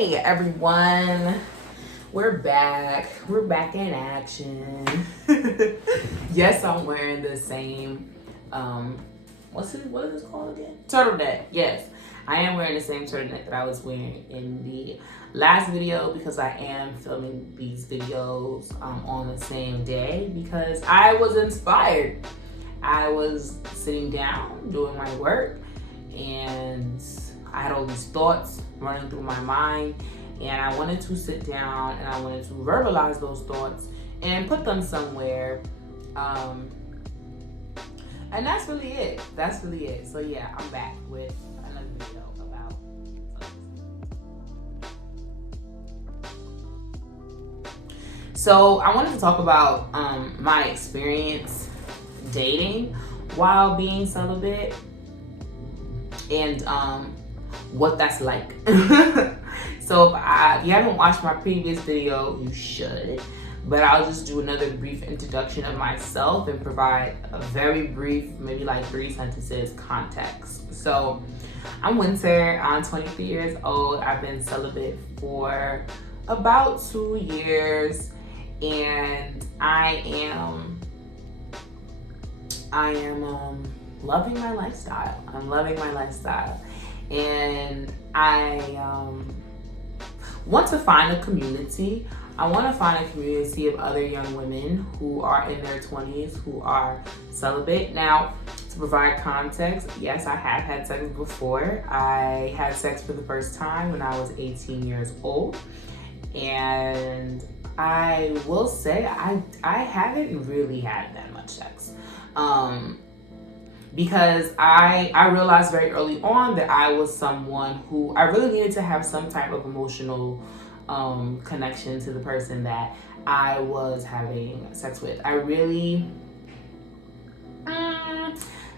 Hey everyone, we're back. We're back in action. Yes, I'm wearing the same what is this called again? Turtleneck. Yes. I am wearing the same turtleneck that I was wearing in the last video because I am filming these videos on the same day because I was inspired. I was sitting down doing my work and I had all these thoughts running through my mind, and I wanted to sit down and I wanted to verbalize those thoughts and put them somewhere. And that's really it. So yeah, I'm back with another video about So I wanted to talk about my experience dating while being celibate and what that's like. So if you haven't watched my previous video, you should. But I'll just do another brief introduction of myself and provide a very brief, maybe like 3 sentences context. So I'm Winter, I'm 23 years old. I've been celibate for about 2 years, and I am loving my lifestyle. I'm loving my lifestyle. And I want to find a community. I want to find a community of other young women who are in their 20s who are celibate. Now, to provide context, yes, I have had sex before. I had sex for the first time when I was 18 years old. And I will say I haven't really had that much sex. Because I realized very early on that I was someone who I really needed to have some type of emotional connection to the person that I was having sex with. I really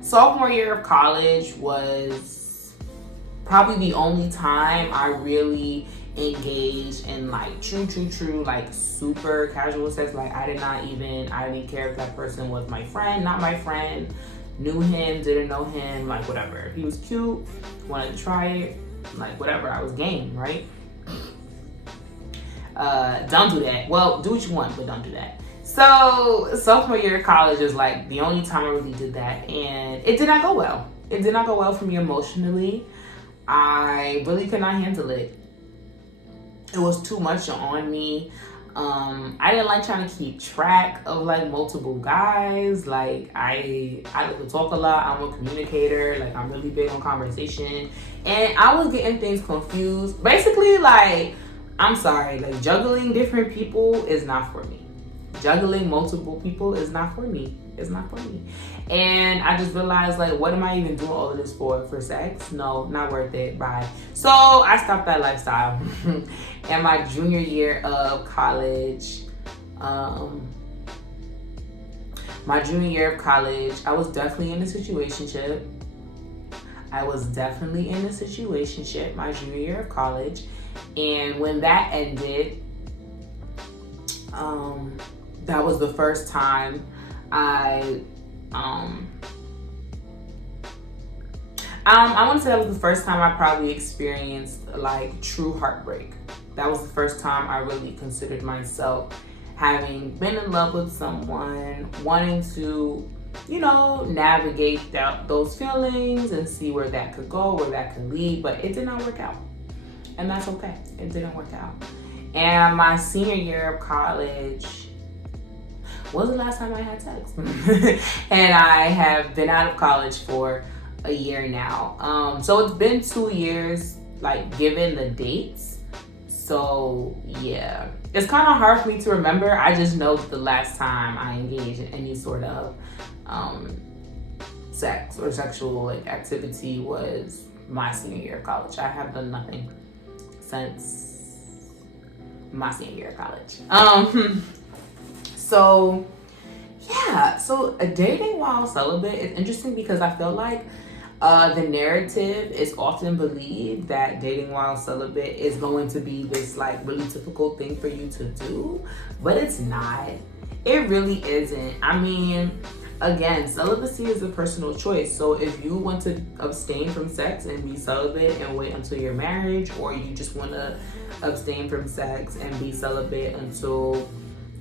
sophomore year of college was probably the only time I really engaged in like true like super casual sex. Like I didn't care if that person was my friend, not my friend, knew him, didn't know him, like whatever. If he was cute, wanted to try it, like whatever, I was game, right? Don't do that. Well, do what you want, but don't do that. So sophomore year of college is like the only time I really did that, and it did not go well. It did not go well for me emotionally. I really could not handle it. It was too much on me. I didn't like trying to keep track of like multiple guys. Like I like to talk a lot. I'm a communicator. Like I'm really big on conversation, and I was getting things confused. Basically, like I'm sorry, like juggling different people is not for me. Juggling multiple people is not for me. It's not for me. And I just realized, like, what am I even doing all of this for? For sex? No, not worth it. Bye. So I stopped that lifestyle. In my junior year of college, I was definitely in a situationship. My junior year of college. And when that ended, that was the first time I want to say that was the first time I probably experienced like true heartbreak. That was the first time I really considered myself having been in love with someone, wanting to, navigate those feelings and see where that could go, where that could lead, but it did not work out. And that's okay. It didn't work out. And my senior year of college was the last time I had sex. And I have been out of college for a year now. So it's been 2 years, like given the dates. So yeah, it's kind of hard for me to remember. I just know that the last time I engaged in any sort of sex or sexual like activity was my senior year of college. I have done nothing since my senior year of college. So dating while celibate is interesting because I feel like the narrative is often believed that dating while celibate is going to be this like really difficult thing for you to do, but it's not. It really isn't. I mean, Again, celibacy is a personal choice. So if you want to abstain from sex and be celibate and wait until your marriage, or you just want to abstain from sex and be celibate until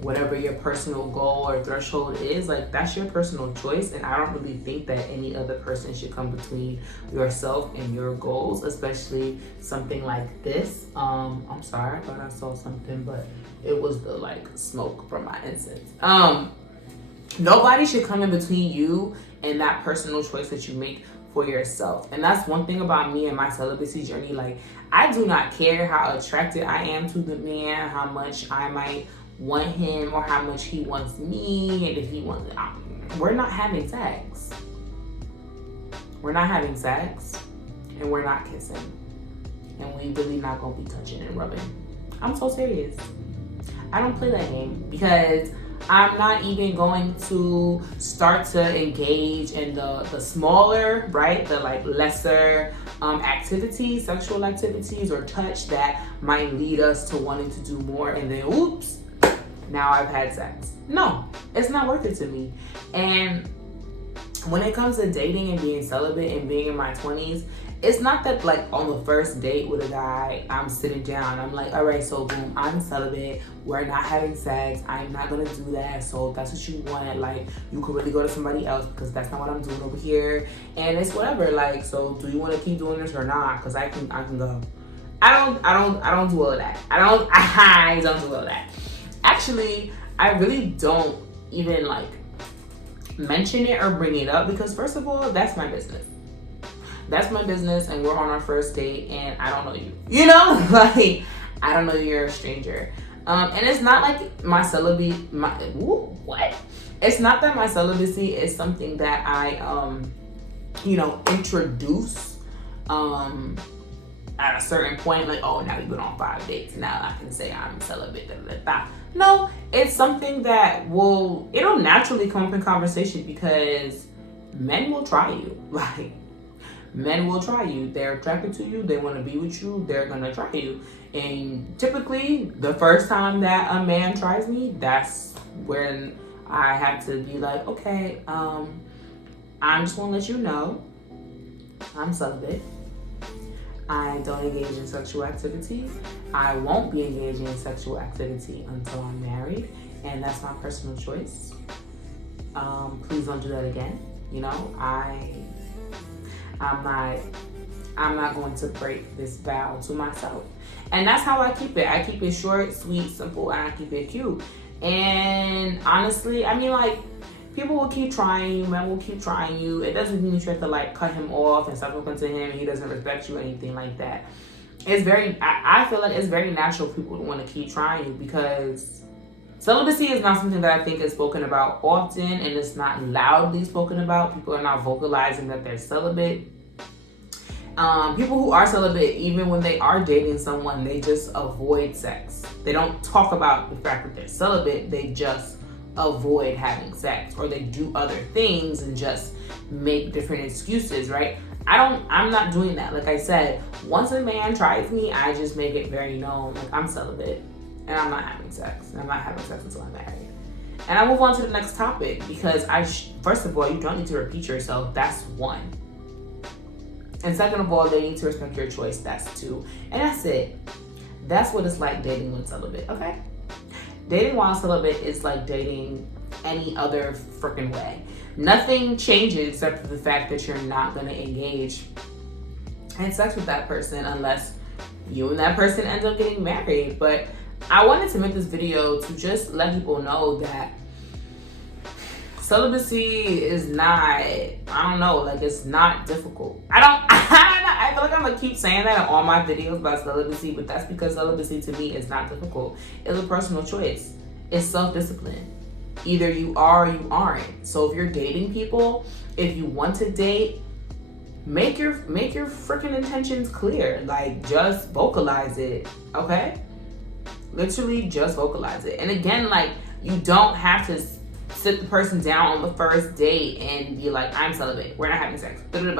whatever your personal goal or threshold is, like, that's your personal choice. And I don't really think that any other person should come between yourself and your goals, especially something like this. I'm sorry, I thought I saw something, but it was the like smoke from my incense. Nobody should come in between you and that personal choice that you make for yourself. And that's one thing about me and my celibacy journey. Like, I do not care how attracted I am to the man, how much I might want him, or how much he wants me, and if he wants, we're not having sex. We're not having sex, and we're not kissing, and we really not gonna be touching and rubbing. I'm so serious. I don't play that game, because I'm not even going to start to engage in the smaller, right, the like lesser activities, sexual activities or touch that might lead us to wanting to do more, and then oops, now I've had sex. No, it's not worth it to me. And when it comes to dating and being celibate and being in my 20s, it's not that like on the first date with a guy, I'm sitting down, I'm like, all right, so boom, I'm celibate, we're not having sex, I'm not gonna do that, so if that's what you want, like, you could really go to somebody else, because that's not what I'm doing over here, and it's whatever, like, so do you want to keep doing this or not? Because I can go. I don't do all of that. I don't do all of that. Actually, I really don't even like mention it or bring it up, because first of all, that's my business. That's my business, and we're on our first date, and I don't know you. You know, like, I don't know you're a stranger. And it's not like my celibacy. It's not that my celibacy is something that I, introduce at a certain point. Like, oh, now we've been on 5 dates. Now I can say I'm celibate. No, it's something that it'll naturally come up in conversation, because men will try you. Like, men will try you. They're attracted to you. They want to be with you. They're going to try you. And typically, the first time that a man tries me, that's when I have to be like, okay, I'm just going to let you know I'm celibate. I don't engage in sexual activity. I won't be engaging in sexual activity until I'm married. And that's my personal choice. Please don't do that again. You know, I'm not going to break this vow to myself. And that's how I keep it. I keep it short, sweet, simple, and I keep it cute. And honestly, I mean, like, people will keep trying you, men will keep trying you. It doesn't mean you have to like cut him off and stop talking to him and he doesn't respect you or anything like that. I feel like it's very natural for people to want to keep trying you, because celibacy is not something that I think is spoken about often, and it's not loudly spoken about. People are not vocalizing that they're celibate. People who are celibate, even when they are dating someone, they just avoid sex. They don't talk about the fact that they're celibate. They just avoid having sex, or they do other things and just make different excuses, right? I'm not doing that. Like I said, once a man tries me, I just make it very known, like, I'm celibate and I'm not having sex. And I'm not having sex until I'm married. And I move on to the next topic, because first of all, you don't need to repeat yourself. That's one. And second of all, they need to respect your choice. That's two. And that's it. That's what it's like dating when celibate, okay? Dating while celibate is like dating any other freaking way. Nothing changes except for the fact that you're not going to engage in sex with that person unless you and that person end up getting married. But I wanted to make this video to just let people know that celibacy is not, I don't know, like, it's not difficult. I feel like I'm gonna keep saying that in all my videos about celibacy, but that's because celibacy to me is not difficult. It's a personal choice. It's self-discipline. Either you are or you aren't. So if you're dating people, if you want to date, make your freaking intentions clear. Like, just vocalize it, okay? Literally just vocalize it. And again, like, you don't have to sit the person down on the first date and be like, I'm celibate, we're not having sex. You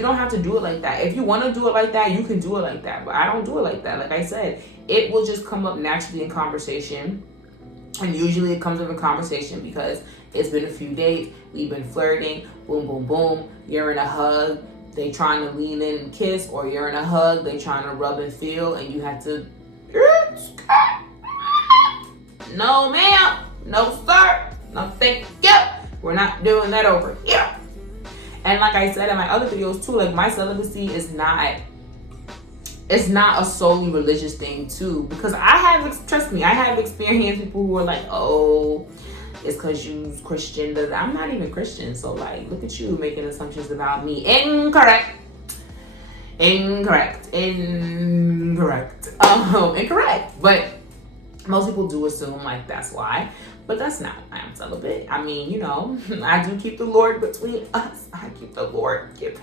don't have to do it like that. If you want to do it like that, you can do it like that. But I don't do it like that. Like I said, it will just come up naturally in conversation. And usually it comes up in conversation because It's been a few dates. We've been flirting. Boom, boom, boom. You're in a hug. They trying to lean in and kiss, or you're in a hug. They trying to rub and feel, and you have to. No, ma'am. No, sir. No, thank you. We're not doing that over here. And like I said in my other videos too, like my celibacy is not. It's not a solely religious thing too, because trust me, I have experienced people who are like, oh, it's because you're Christian. I'm not even Christian, so like, look at you making assumptions about me. Incorrect. Incorrect. But most people do assume like that's why, but that's not. I am celibate. I mean, you know, I do keep the Lord between us. I keep the Lord, give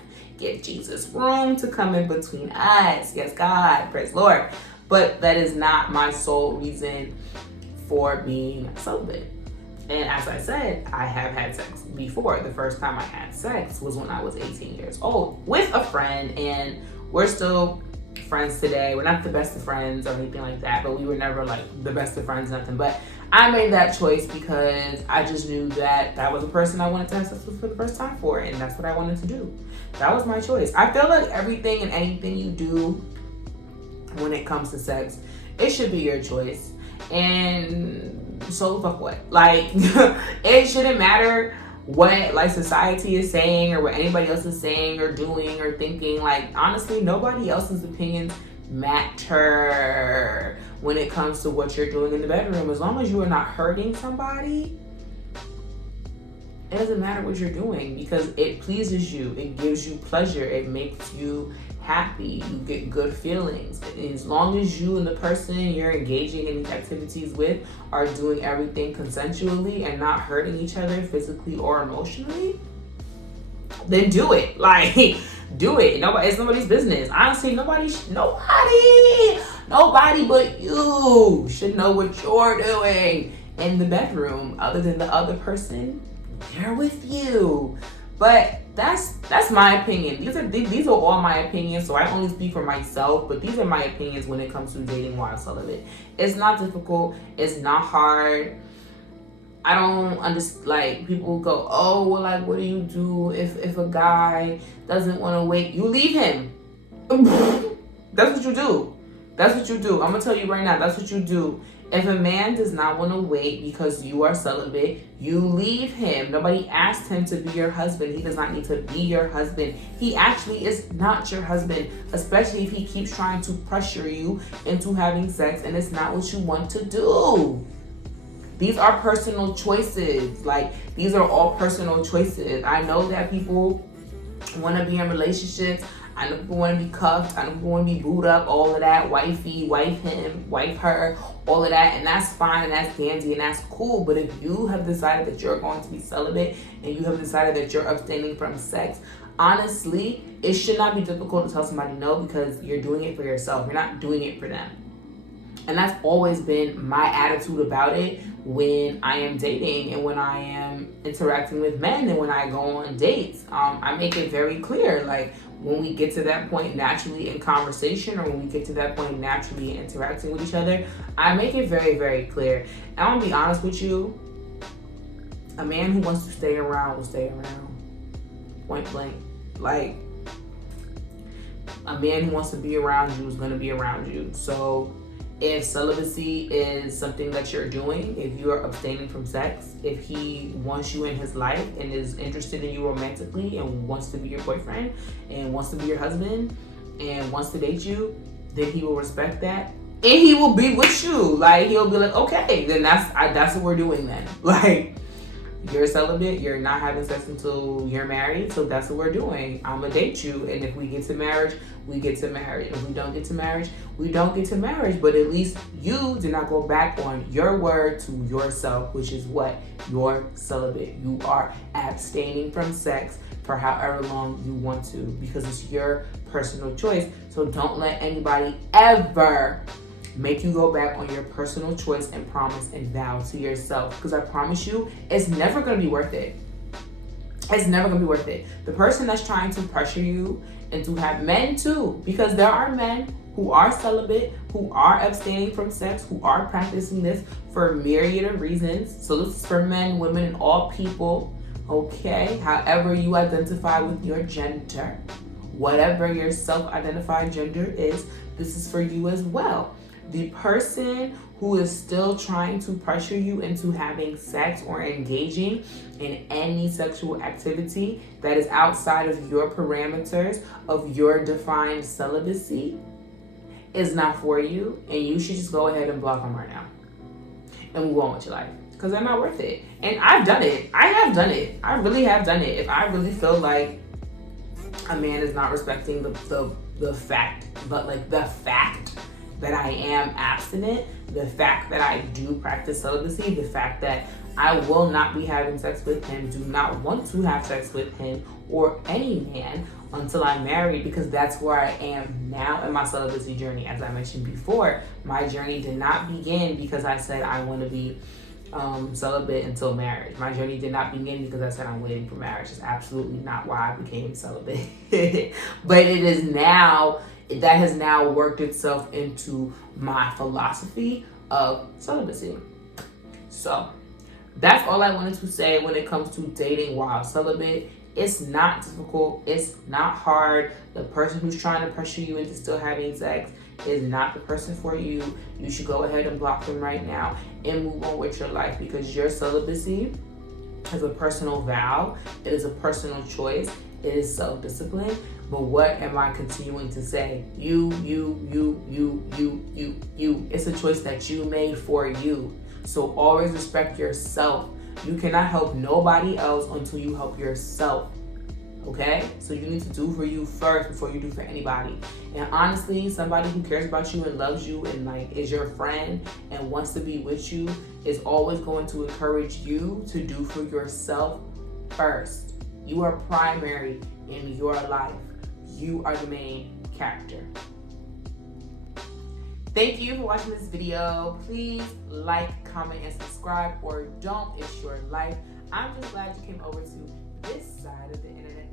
Jesus room to come in between us. Yes, God, praise Lord. But that is not my sole reason for being celibate. And as I said, I have had sex before. The first time I had sex was when I was 18 years old with a friend, and we're still friends today. We're not the best of friends or anything like that, but we were never like the best of friends, nothing. But I made that choice because I just knew that that was the person I wanted to have sex with for the first time for, and that's what I wanted to do. That was my choice. I feel like everything and anything you do when it comes to sex, it should be your choice. And so fuck what? Like, it shouldn't matter what like society is saying or what anybody else is saying or doing or thinking. Like, honestly, nobody else's opinions matter when it comes to what you're doing in the bedroom. As long as you are not hurting somebody, it doesn't matter what you're doing, because it pleases you, it gives you pleasure, it makes you happy, you get good feelings. And as long as you and the person you're engaging in these activities with are doing everything consensually and not hurting each other physically or emotionally, then do it. Like, do it. It's nobody's business. Honestly, nobody but you should know what you're doing in the bedroom, other than the other person there with you. But that's my opinion. These are all my opinions, so I only speak for myself, but these are my opinions when it comes to dating while celibate. It's not difficult, it's not hard. I don't understand, like, people go, oh, well, like, what do you do if a guy doesn't want to wait? You leave him. That's what you do. That's what you do. I'm gonna tell you right now, that's what you do. If a man does not want to wait because you are celibate, you leave him. Nobody asked him to be your husband. He does not need to be your husband. He actually is not your husband, especially if he keeps trying to pressure you into having sex and it's not what you want to do. These are personal choices. Like, these are all personal choices. I know that people want to be in relationships. I know people want to be cuffed. I know people want to be booed up, all of that. Wifey, wife him, wife her, all of that. And that's fine and that's dandy and that's cool. But if you have decided that you're going to be celibate and you have decided that you're abstaining from sex, honestly, it should not be difficult to tell somebody no, because you're doing it for yourself. You're not doing it for them. And that's always been my attitude about it when I am dating and when I am interacting with men and when I go on dates. I make it very clear, like, when we get to that point naturally in conversation, or when we get to that point naturally interacting with each other, I make it very, very clear. And I'm gonna be honest with you, a man who wants to stay around will stay around. Point blank. Like, a man who wants to be around you is gonna be around you. So if celibacy is something that you're doing, if you are abstaining from sex, if he wants you in his life and is interested in you romantically and wants to be your boyfriend and wants to be your husband and wants to date you, then he will respect that and he will be with you. Like, he'll be like, okay, then that's what we're doing then. Like, you're celibate, you're not having sex until you're married, so that's what we're doing. I'm gonna date you, and if we get to marriage, we get to marriage. If we don't get to marriage, we don't get to marriage. But at least you did not go back on your word to yourself, which is what? You're celibate. You are abstaining from sex for however long you want to, because it's your personal choice. So don't let anybody ever make you go back on your personal choice and promise and vow to yourself, because I promise you, it's never going to be worth it. It's never going to be worth it. The person that's trying to pressure you and to have men too, because there are men who are celibate, who are abstaining from sex, who are practicing this for a myriad of reasons. So this is for men, women, and all people, okay? However you identify with your gender, whatever your self-identified gender is, this is for you as well. The person who is still trying to pressure you into having sex or engaging in any sexual activity that is outside of your parameters of your defined celibacy is not for you, and you should just go ahead and block them right now and move on with your life, because they're not worth it. And I've done it. I have done it. I really have done it. If I really feel like a man is not respecting the fact, but like the fact that I am abstinent, the fact that I do practice celibacy, the fact that I will not be having sex with him, do not want to have sex with him or any man until I'm married, because that's where I am now in my celibacy journey. As I mentioned before, my journey did not begin because I said I want to be celibate until marriage. My journey did not begin because I said I'm waiting for marriage. It's absolutely not why I became celibate. But it is now, that has now worked itself into my philosophy of celibacy. So that's all I wanted to say when it comes to dating while celibate. It's not difficult. It's not hard. The person who's trying to pressure you into still having sex is not the person for you. You should go ahead and block them right now and move on with your life, because your celibacy is a personal vow. It is a personal choice. It is self-discipline. But what am I continuing to say? You. It's a choice that you made for you. So always respect yourself. You cannot help nobody else until you help yourself. Okay? So you need to do for you first before you do for anybody. And honestly, somebody who cares about you and loves you and like is your friend and wants to be with you is always going to encourage you to do for yourself first. You are primary in your life. You are the main character. Thank you for watching this video. Please like, comment, and subscribe, or don't. It's your life. I'm just glad you came over to this side of the internet